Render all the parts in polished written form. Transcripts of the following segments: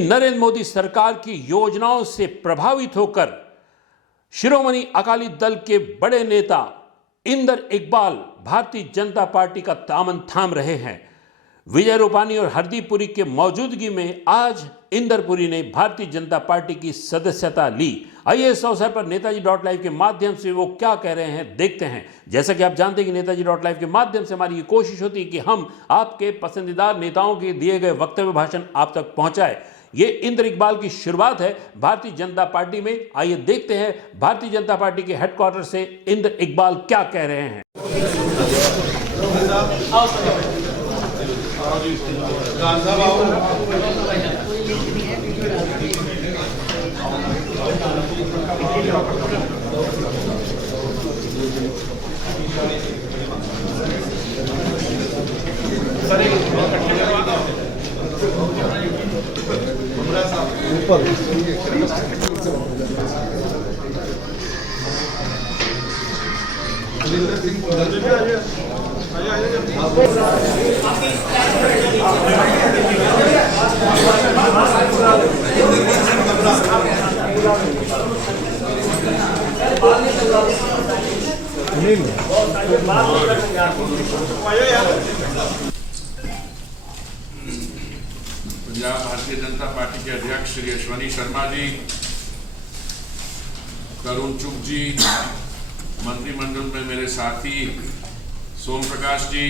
कि नरेंद्र मोदी सरकार की योजनाओं से प्रभावित होकर शिरोमणि अकाली दल के बड़े नेता इंदर इकबाल भारतीय जनता पार्टी का दामन थाम रहे हैं। विजय रूपानी और हरदीप पुरी के मौजूदगी में आज इंदर पुरी ने भारतीय जनता पार्टी की सदस्यता ली। आइए इस अवसर पर नेताजी .live के माध्यम से वो क्या कह रहे हैं देखते हैं। जैसा कि आप जानते हैं कि नेताजी .live के माध्यम से हमारी ये कोशिश होती है कि हम आपके पसंदीदा नेताओं के दिए गए वक्तव्य भाषण आप तक पहुंचाए। ये इंदर इकबाल की शुरुआत है भारतीय जनता पार्टी में। आइए देखते हैं भारतीय जनता पार्टी के हेडक्वार्टर से इंदर इकबाल क्या कह रहे हैं। पंजाब भारतीय जनता पार्टी के अध्यक्ष श्री अश्विनी शर्मा जी, तरुण चुग जी, मंत्रिमंडल में मेरे साथी सोम प्रकाश जी,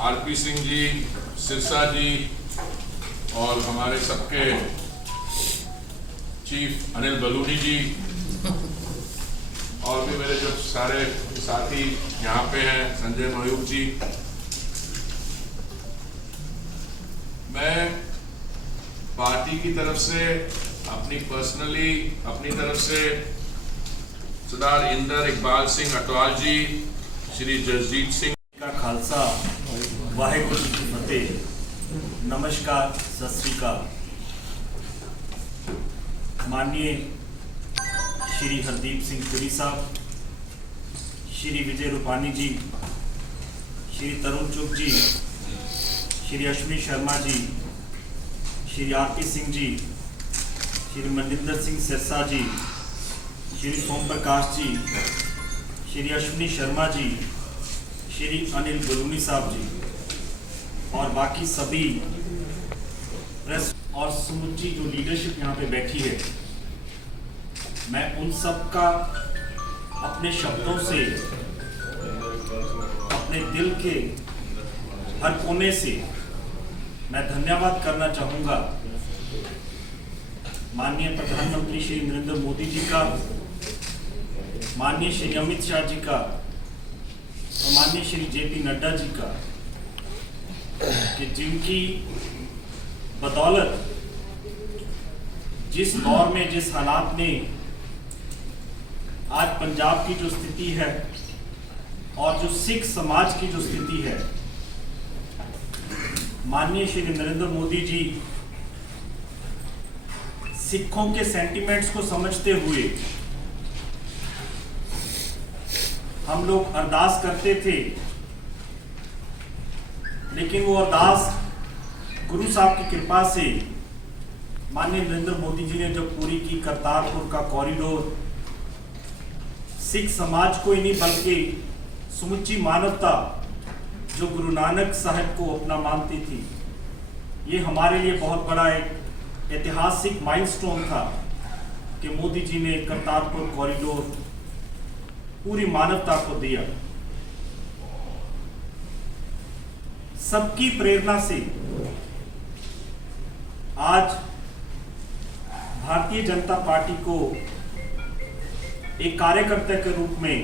आरपी सिंह जी, सिरसा जी और हमारे सबके चीफ अनिल बलूनी जी और भी मेरे जो सारे साथी यहाँ पे हैं, संजय मयूख जी। मैं पार्टी की तरफ से अपनी तरफ से सरदार इंदर इकबाल सिंह अटवाल जी, श्री जसजीत सिंह का खालसा वाहेगुरु जी की फतेह। नमस्कार, सत श्री अकाल। माननीय श्री हरदीप सिंह पुरी साहब, श्री विजय रूपानी जी, श्री तरुण चुग जी, श्री अश्विनी शर्मा जी, श्री आरपी सिंह जी, श्री मनिंदर सिंह सिरसा जी, श्री सोम प्रकाश जी, श्री अश्विनी शर्मा जी, श्री अनिल बलूनी साहब जी और बाकी सभी प्रेस और समुची जो लीडरशिप यहाँ पे बैठी है, मैं उन सब का अपने शब्दों से, अपने दिल के हर कोने से मैं धन्यवाद करना चाहूँगा माननीय प्रधानमंत्री श्री नरेंद्र मोदी जी का, माननीय श्री अमित शाह जी का और माननीय श्री जेपी नड्डा जी का, कि जिनकी बदौलत जिस दौर में, जिस हालात में आज पंजाब की जो स्थिति है और जो सिख समाज की जो स्थिति है, माननीय श्री नरेंद्र मोदी जी सिखों के सेंटिमेंट्स को समझते हुए हम लोग अरदास करते थे, लेकिन वो अरदास गुरु साहब की कृपा से माननीय नरेंद्र मोदी जी ने जब पूरी की करतारपुर का कॉरिडोर सिख समाज को ही नहीं बल्कि समुची मानवता जो गुरु नानक साहब को अपना मानती थी, ये हमारे लिए बहुत बड़ा एक ऐतिहासिक माइलस्टोन था कि मोदी जी ने करतारपुर कॉरिडोर पूरी मानवता को दिया। सबकी प्रेरणा से आज भारतीय जनता पार्टी को एक कार्यकर्ता के रूप में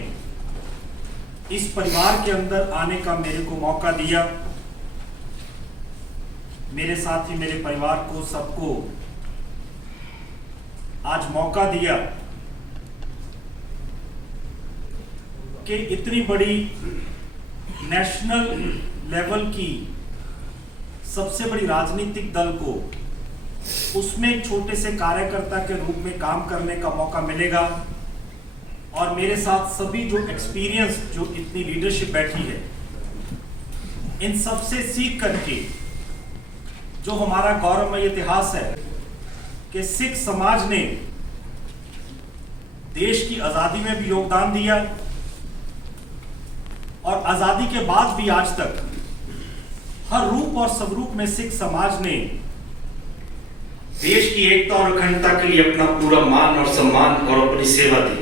इस परिवार के अंदर आने का मेरे को मौका दिया। मेरे साथी, मेरे परिवार को, सबको आज मौका दिया कि इतनी बड़ी नेशनल लेवल की सबसे बड़ी राजनीतिक दल को उसमें एक छोटे से कार्यकर्ता के रूप में काम करने का मौका मिलेगा। और मेरे साथ सभी जो एक्सपीरियंस, जो इतनी लीडरशिप बैठी है, इन सब से सीख करके जो हमारा गौरवमय इतिहास है कि सिख समाज ने देश की आजादी में भी योगदान दिया और आजादी के बाद भी आज तक हर रूप और स्वरूप में सिख समाज ने देश की एकता और अखंडता के लिए अपना पूरा मान और सम्मान और अपनी सेवा दी।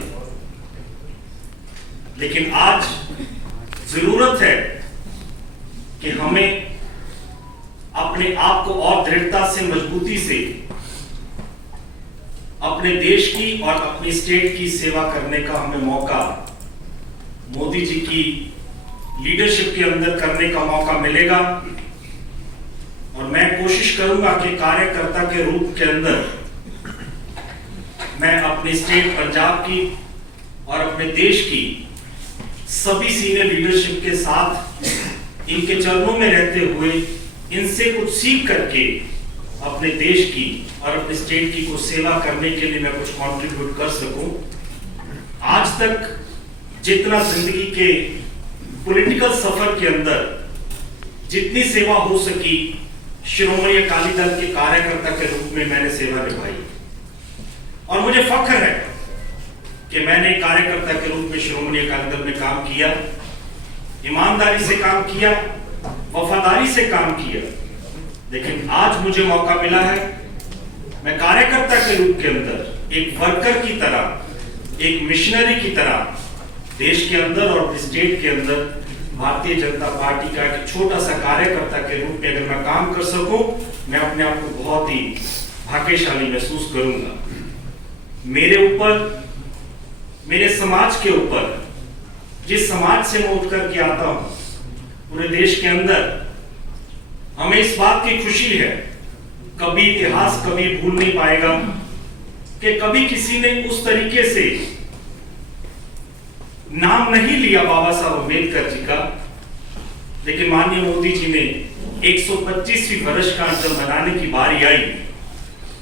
लेकिन आज जरूरत है कि हमें अपने आप को और दृढ़ता से, मजबूती से अपने देश की और अपनी स्टेट की सेवा करने का हमें मौका मोदी जी की लीडरशिप के अंदर करने का मौका मिलेगा। और मैं कोशिश करूंगा कि कार्यकर्ता के रूप के अंदर मैं अपनी स्टेट पंजाब की और अपने देश की सभी सीनियर लीडरशिप के साथ इनके चरणों में रहते हुए इनसे कुछ सीख करके अपने देश की और अपने स्टेट की कुछ सेवा करने के लिए मैं कुछ कंट्रीब्यूट कर सकूं। आज तक जितना जिंदगी के पॉलिटिकल सफर के अंदर जितनी सेवा हो सकी, शिरोमणि अकाली दल के कार्यकर्ता के रूप में मैंने सेवा निभाई और मुझे फख्र है कि मैंने कार्यकर्ता के रूप में शिरोमणि अकाली दल में काम किया, ईमानदारी से काम किया, वफादारी से काम किया। लेकिन आज मुझे मौका मिला है, मैं कार्यकर्ता के रूप के अंदर एक वर्कर की तरह, एक मिशनरी की तरह देश के अंदर और स्टेट के अंदर भारतीय जनता पार्टी का एक छोटा सा कार्यकर्ता के रूप में अगर मैं काम कर सकूं, मैं अपने आप को बहुत ही भाग्यशाली महसूस करूंगा। मेरे ऊपर, मेरे समाज के ऊपर, जिस समाज से मैं उठ करके आता हूं, पूरे देश के अंदर हमें इस बात की खुशी है, कभी इतिहास कभी भूल नहीं पाएगा कि कभी किसी ने उस तरीके से नाम नहीं लिया बाबा साहब अम्बेडकर जी का, लेकिन माननीय मोदी जी ने 125वीं वर्षगांठ जब मनाने की बारी आई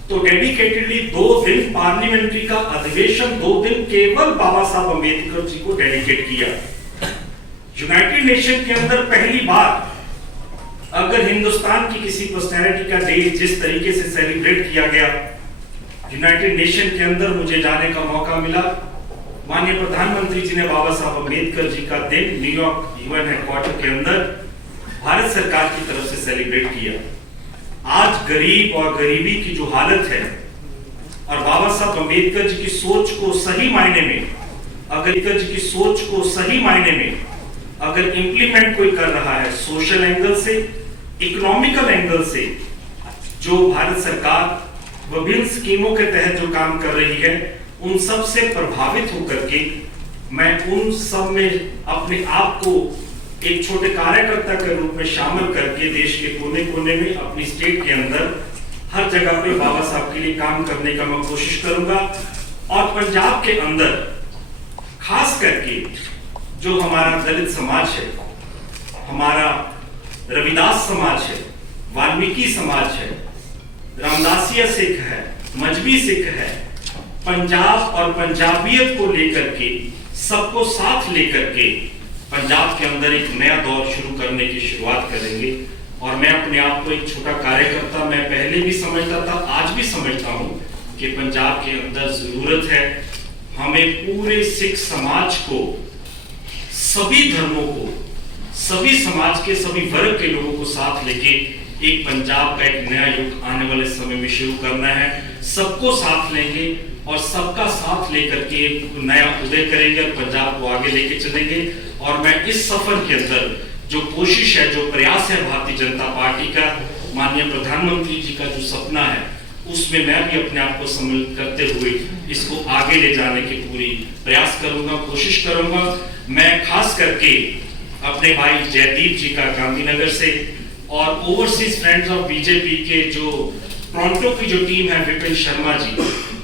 तो डेडिकेटेडली 2 दिन पार्लियामेंट्री का अधिवेशन 2 दिन केवल बाबा साहब अम्बेडकर जी को डेडिकेट किया। यूनाइटेड नेशन के अंदर पहली बार अगर हिंदुस्तान की किसी पर्सनैलिटी का डे जिस तरीके से सेलिब्रेट किया गया, यूनाइटेड नेशन के अंदर मुझे जाने का मौका मिला। माननीय प्रधानमंत्री जी ने बाबा साहब अम्बेडकर जी का दिन न्यूयॉर्क यूएन हेडक्वार्टर के अंदर भारत सरकार की तरफ से सेलिब्रेट किया। आज गरीब और गरीबी की जो हालत है और बाबा साहब अम्बेडकर जी की सोच को सही मायने में, अम्बेडकर जी की सोच को सही मायने में अगर इंप्लीमेंट कोई कर रहा है सोशल एंगल से, इकोनॉमिकल एंगल से, जो भारत सरकार विभिन्न स्कीमों के तहत जो काम कर रही है, उन सब से प्रभावित होकर के मैं उन सब में अपने आप को एक छोटे कार्यकर्ता के रूप में शामिल करके देश के कोने कोने में अपनी स्टेट के अंदर हर जगह पे बाबा साहब के लिए काम करने का मैं कोशिश करूंगा। और पंजाब के अंदर खास करके जो हमारा दलित समाज है, हमारा रविदास समाज है, वाल्मीकि समाज है, रामदासिया सिख है, मजबी सिख है, पंजाब और पंजाबियत को लेकर के, सबको साथ लेकर के पंजाब के अंदर एक नया दौर शुरू करने की शुरुआत करेंगे। और मैं अपने आप को एक छोटा कार्यकर्ता मैं पहले भी समझता था, आज भी समझता हूं कि पंजाब के अंदर जरूरत है हमें पूरे सिख समाज को, सभी धर्मों को, सभी समाज के सभी वर्ग के लोगों को साथ लेके एक पंजाब का एक नया युग आने वाले समय में शुरू करना है। सबको साथ लेंगे और सबका साथ लेकर के एक नया उदय करेंगे और पंजाब को आगे लेके चलेंगे। और मैं इस सफर के अंदर जो कोशिश है, जो प्रयास है भारतीय जनता पार्टी का, माननीय प्रधानमंत्री जी का जो सपना है, उसमें मैं भी अपने आप को सम्मिलित करते हुए इसको आगे ले जाने की पूरी प्रयास करूंगा, कोशिश करूंगा। मैं खास करके अपने भाई जयदीप जी का गांधीनगर से और ओवरसीज फ्रेंड्स ऑफ बीजेपी के जो टोरंटो की जो टीम है, विपिन शर्मा जी,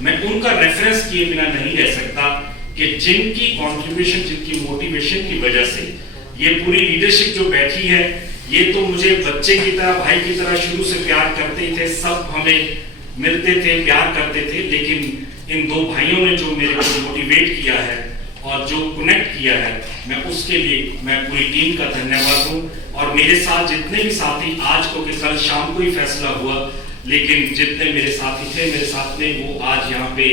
मैं उनका रेफरेंस किए बिना नहीं रह सकता कि जिनकी कंट्रीब्यूशन, जिनकी मोटिवेशन की वजह से ये पूरी लीडरशिप जो बैठी है, ये तो मुझे बच्चे की तरह, भाई की तरह शुरू से प्यार करते थे, सब हमें मिलते थे, प्यार करते थे। लेकिन इन 2 भाइयों ने जो मेरे को मोटिवेट किया है, और जो कनेक्ट किया है, मैं उसके लिए मैं पूरी टीम का धन्यवाद दूं। और मेरे साथ जितने भी साथी, आज को कि कल शाम को ही फैसला हुआ, लेकिन जितने मेरे साथी थे मेरे साथ में, वो आज यहाँ पे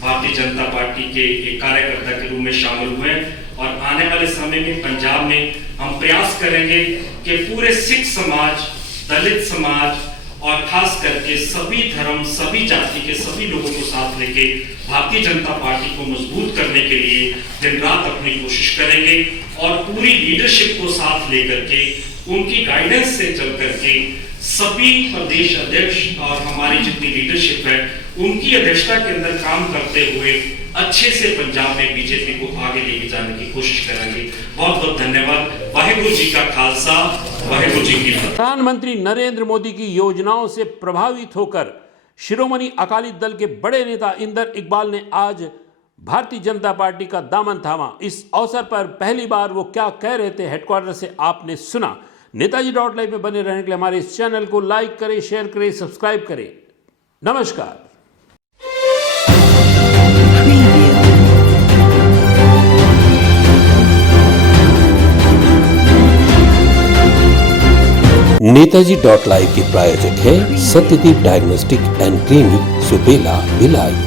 भारतीय जनता पार्टी के एक कार्यकर्ता के रूप में शामिल हुए। और आने वाले समय में पंजाब में हम प्रयास करेंगे कि पूरे सिख समाज, दलित समाज और खास करके सभी धर्म, सभी जाति के सभी लोगों को साथ लेके भारतीय जनता पार्टी को मजबूत करने के लिए दिन रात अपनी कोशिश करेंगे। और पूरी लीडरशिप को साथ लेकर के, उनकी गाइडेंस से चल करके सभी प्रदेश अध्यक्ष और हमारी जितनी लीडरशिप है, उनकी अध्यक्षता के अंदर काम करते हुए अच्छे से पंजाब में बीजेपी को आगे लेके जाने की कोशिश करेंगे। बहुत बहुत धन्यवाद। वाहिगुरु जी का खालसा, वाहिगुरु जी की फतेह। प्रधानमंत्री नरेंद्र मोदी की योजनाओं से प्रभावित होकर शिरोमणि अकाली दल के बड़े नेता इंदर इकबाल ने आज भारतीय जनता पार्टी का दामन थामा। इस अवसर पर पहली बार वो क्या कह रहे थे हेडक्वार्टर से आपने सुना। नेताजी.live में बने रहने के लिए हमारे इस चैनल को लाइक करें, शेयर करें, सब्सक्राइब करें। नमस्कार। नेताजी.live के प्रायोजक है Satyadeep diagnostic and clinic, Supela, Bhilai.